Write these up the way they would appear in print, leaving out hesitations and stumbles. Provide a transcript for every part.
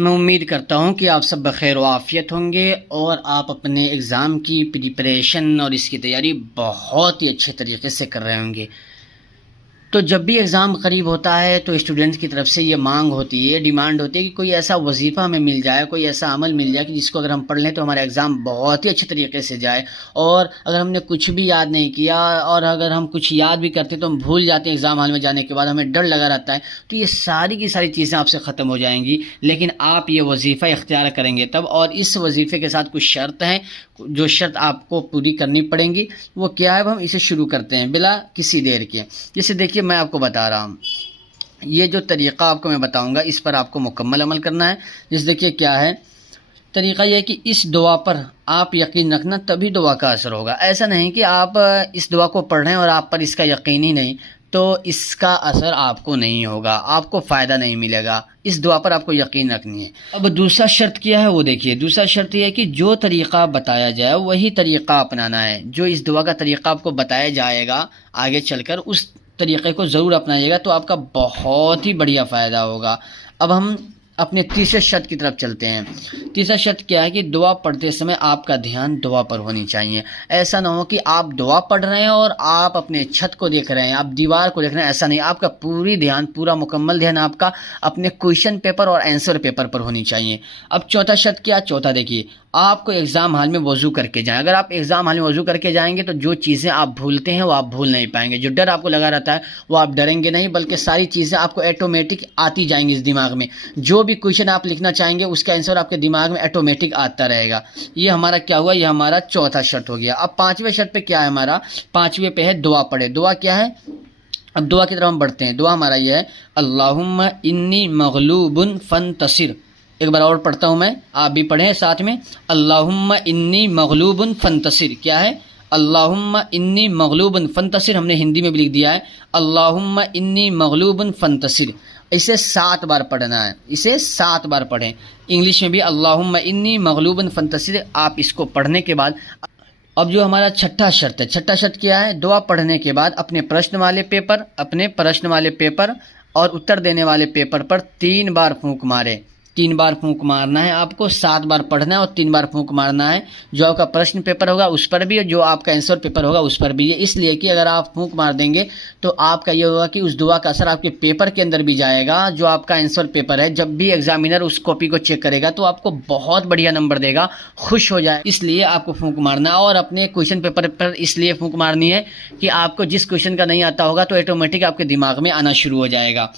मैं उम्मीद करता हूँ कि आप सब बखैर व आफ़ियत होंगे और आप अपने एग्ज़ाम की प्रिपरेशन और इसकी तैयारी बहुत ही अच्छे तरीके से कर रहे होंगे। तो जब भी एग्ज़ाम करीब होता है तो स्टूडेंट्स की तरफ से ये मांग होती है, डिमांड होती है कि कोई ऐसा वजीफ़ा हमें मिल जाए, कोई ऐसा अमल मिल जाए कि जिसको अगर हम पढ़ लें तो हमारा एग्ज़ाम बहुत ही अच्छे तरीके से जाए। और अगर हमने कुछ भी याद नहीं किया और अगर हम कुछ याद भी करते तो हम भूल जाते हैं एग्ज़ाम हॉल में जाने के बाद, हमें डर लगा रहता है। तो ये सारी की सारी चीज़ें आपसे ख़त्म हो जाएंगी, लेकिन आप ये वजीफ़ा इख्तियार करेंगे तब। और इस वजीफ़े के साथ कुछ शर्त हैं, जो शर्त आपको पूरी करनी पड़ेंगी। वो क्या है, हम इसे शुरू करते हैं बिला किसी देर के। जैसे देखिए मैं आपको बता रहा हूँ, ये जो तरीक़ा आपको मैं बताऊँगा इस पर आपको मुकम्मल अमल करना है। जैसे देखिए क्या है तरीक़ा, यह है कि इस दुआ पर आप यकीन रखना तभी दुआ का असर होगा। ऐसा नहीं कि आप इस दुआ को पढ़ रहे हैं और आप पर इसका यकीन ही नहीं, तो इसका असर आपको नहीं होगा, आपको फ़ायदा नहीं मिलेगा। इस दुआ पर आपको यकीन रखनी है। अब दूसरा शर्त क्या है वो देखिए। दूसरा शर्त यह है कि जो तरीक़ा बताया जाए वही तरीक़ा अपनाना है। जो इस दुआ का तरीक़ा आपको बताया जाएगा आगे चलकर, उस तरीक़े को ज़रूर अपनाइएगा तो आपका बहुत ही बढ़िया फ़ायदा होगा। अब हम अपने तीसरे शर्त की तरफ चलते हैं। तीसरा शर्त क्या है कि दुआ पढ़ते समय आपका ध्यान दुआ पर होनी चाहिए। ऐसा ना हो कि आप दुआ पढ़ रहे हैं और आप अपने छत को देख रहे हैं, आप दीवार को देख रहे हैं, ऐसा नहीं। आपका पूरा मुकम्मल ध्यान आपका अपने क्वेश्चन पेपर और आंसर पेपर पर होनी चाहिए। अब चौथा शर्त क्या, चौथा देखिए, आपको एग्ज़ाम हॉल में वज़ू करके जाएं। अगर आप एग्ज़ाम हॉल में वज़ू करके जाएंगे तो जो चीज़ें आप भूलते हैं वो आप भूल नहीं पाएंगे। जो डर आपको लगा रहता है वो आप डरेंगे नहीं, बल्कि सारी चीज़ें आपको ऑटोमेटिक आती जाएंगी इस दिमाग में। जो भी क्वेश्चन आप लिखना चाहेंगे उसका आंसर आपके दिमाग में ऑटोमेटिक आता रहेगा। ये हमारा क्या हुआ, ये हमारा चौथा शर्त हो गया। अब पाँचवें शर्त पे क्या है हमारा, पाँचवें पे है दुआ पढ़े। दुआ क्या है, अब दुआ की तरफ हम बढ़ते हैं। दुआ हमारा ये है, अल्लाहुम्मा इन्नी मगलूबुन फंतसिर। एक बार और पढ़ता हूँ मैं, आप भी पढ़ें साथ में। अल्लाहुम्मा इन्नी मगलूबुन फंतसिर। क्या है, अल्लाहुम्मा इन्नी मगलूबुन फंतसिर। हमने हिंदी में भी लिख दिया है, अल्लाहुम्मा इन्नी मगलूबुन फंतसिर। इसे 7 बार पढ़ना है, इसे 7 बार पढ़ें। इंग्लिश में भी अल्लाहुम्मा इन्नी मगलूबुन फंतसिर। आप इसको पढ़ने के बाद, अब जो हमारा छठा शर्त है, छठा शर्त क्या है, दुआ पढ़ने के बाद अपने प्रश्न वाले पेपर और उत्तर देने वाले पेपर पर 3 बार फूंक मारे। 3 बार फूंक मारना है आपको, 7 बार पढ़ना है और 3 बार फूंक मारना है। जो आपका प्रश्न पेपर होगा उस पर भी और जो आपका आंसर पेपर होगा उस पर भी। ये इसलिए कि अगर आप फूंक मार देंगे तो आपका ये होगा कि उस दुआ का असर आपके पेपर के अंदर भी जाएगा। जो आपका आंसर पेपर है, जब भी एग्जामिनर उस कॉपी को चेक करेगा तो आपको बहुत बढ़िया नंबर देगा, खुश हो जाए। इसलिए आपको फूंक मारना है। और अपने क्वेश्चन पेपर पर इसलिए फूंक मारनी है कि आपको जिस क्वेश्चन का नहीं आता होगा तो ऑटोमेटिक आपके दिमाग में आना शुरू हो जाएगा।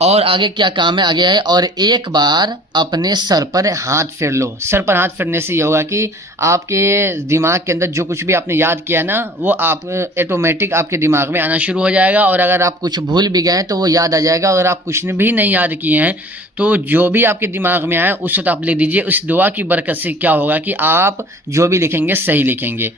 और आगे क्या काम है, आगे है, और एक बार अपने सर पर हाथ फेर लो। सर पर हाथ फेरने से ये होगा कि आपके दिमाग के अंदर जो कुछ भी आपने याद किया ना वो आप ऑटोमेटिक आपके दिमाग में आना शुरू हो जाएगा। और अगर आप कुछ भूल भी गए तो वो याद आ जाएगा। अगर आप कुछ भी नहीं याद किए हैं तो जो भी आपके दिमाग में आए उस वक्त आप लिख दीजिए। उस दुआ की बरकत से क्या होगा कि आप जो भी लिखेंगे सही लिखेंगे।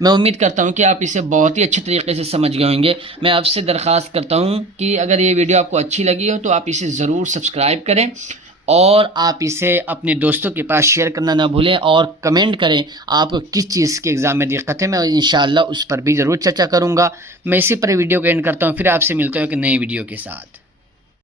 मैं उम्मीद करता हूं कि आप इसे बहुत ही अच्छे तरीके से समझ गए होंगे। मैं आपसे दरख्वास्त करता हूं कि अगर ये वीडियो आपको अच्छी लगी हो तो आप इसे ज़रूर सब्सक्राइब करें और आप इसे अपने दोस्तों के पास शेयर करना ना भूलें। और कमेंट करें आपको किस चीज़ के एग्ज़ाम में दिक्कत है, मैं इंशाअल्लाह उस पर भी ज़रूर चर्चा करूँगा। मैं इसी पर वीडियो को एंड करता हूँ, फिर आपसे मिलता हूँ एक नई वीडियो के साथ।